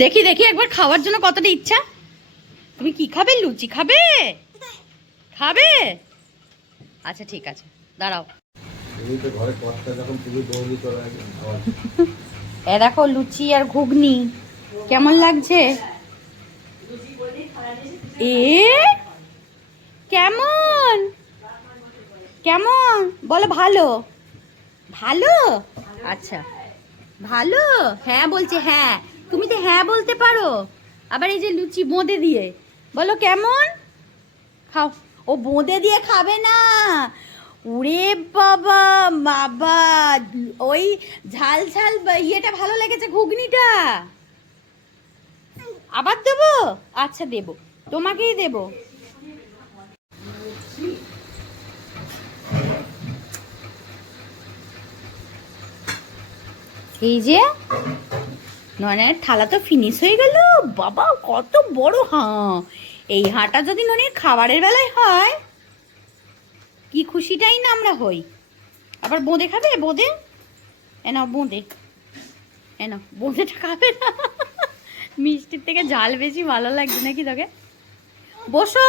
দেখি দেখি একবার খাওয়ার জন্য কতটা ইচ্ছা। তুমি কি খাবে লুচি খাবে? খাবে? আচ্ছা ঠিক আছে দাঁড়াও। এ দেখো লুচি আর ঘুগনি। কেমন লাগছে? এ? কেমন? কেমন? বলো ভালো। ভালো? আচ্ছা। ভালো? হ্যাঁ বলছে হ্যাঁ। তুমি তো হ্যাঁ বলতে পারো। আবার এই যে লুচি বোঁদে দিয়ে। বলো কেমন? খাও। ও বোঁদে দিয়ে খাবে না। উড়ে বাবা বাবা। ওই ঝাল ঝাল ইয়েটা ভালো লেগেছে ঘুগনিটা। আবার দেবো? আচ্ছা দেবো। তোমাকেই দেবো। এই যে ননের থালা তো ফিনিশ হয়ে গেল। বাবা, কত বড় হাঁ। এই হাঁটা যদি ননির খাবারের বেলায় হয়, কি খুশিটাই না আমরা হই। আবার বোঁদে খাবে? বোঁদে? এ নাও, বোঁদে। এ নাও, বোঁদেটা খাবে না। মিষ্টির থেকে ঝাল বেশি ভালো লাগছে নাকি তোকে? বসো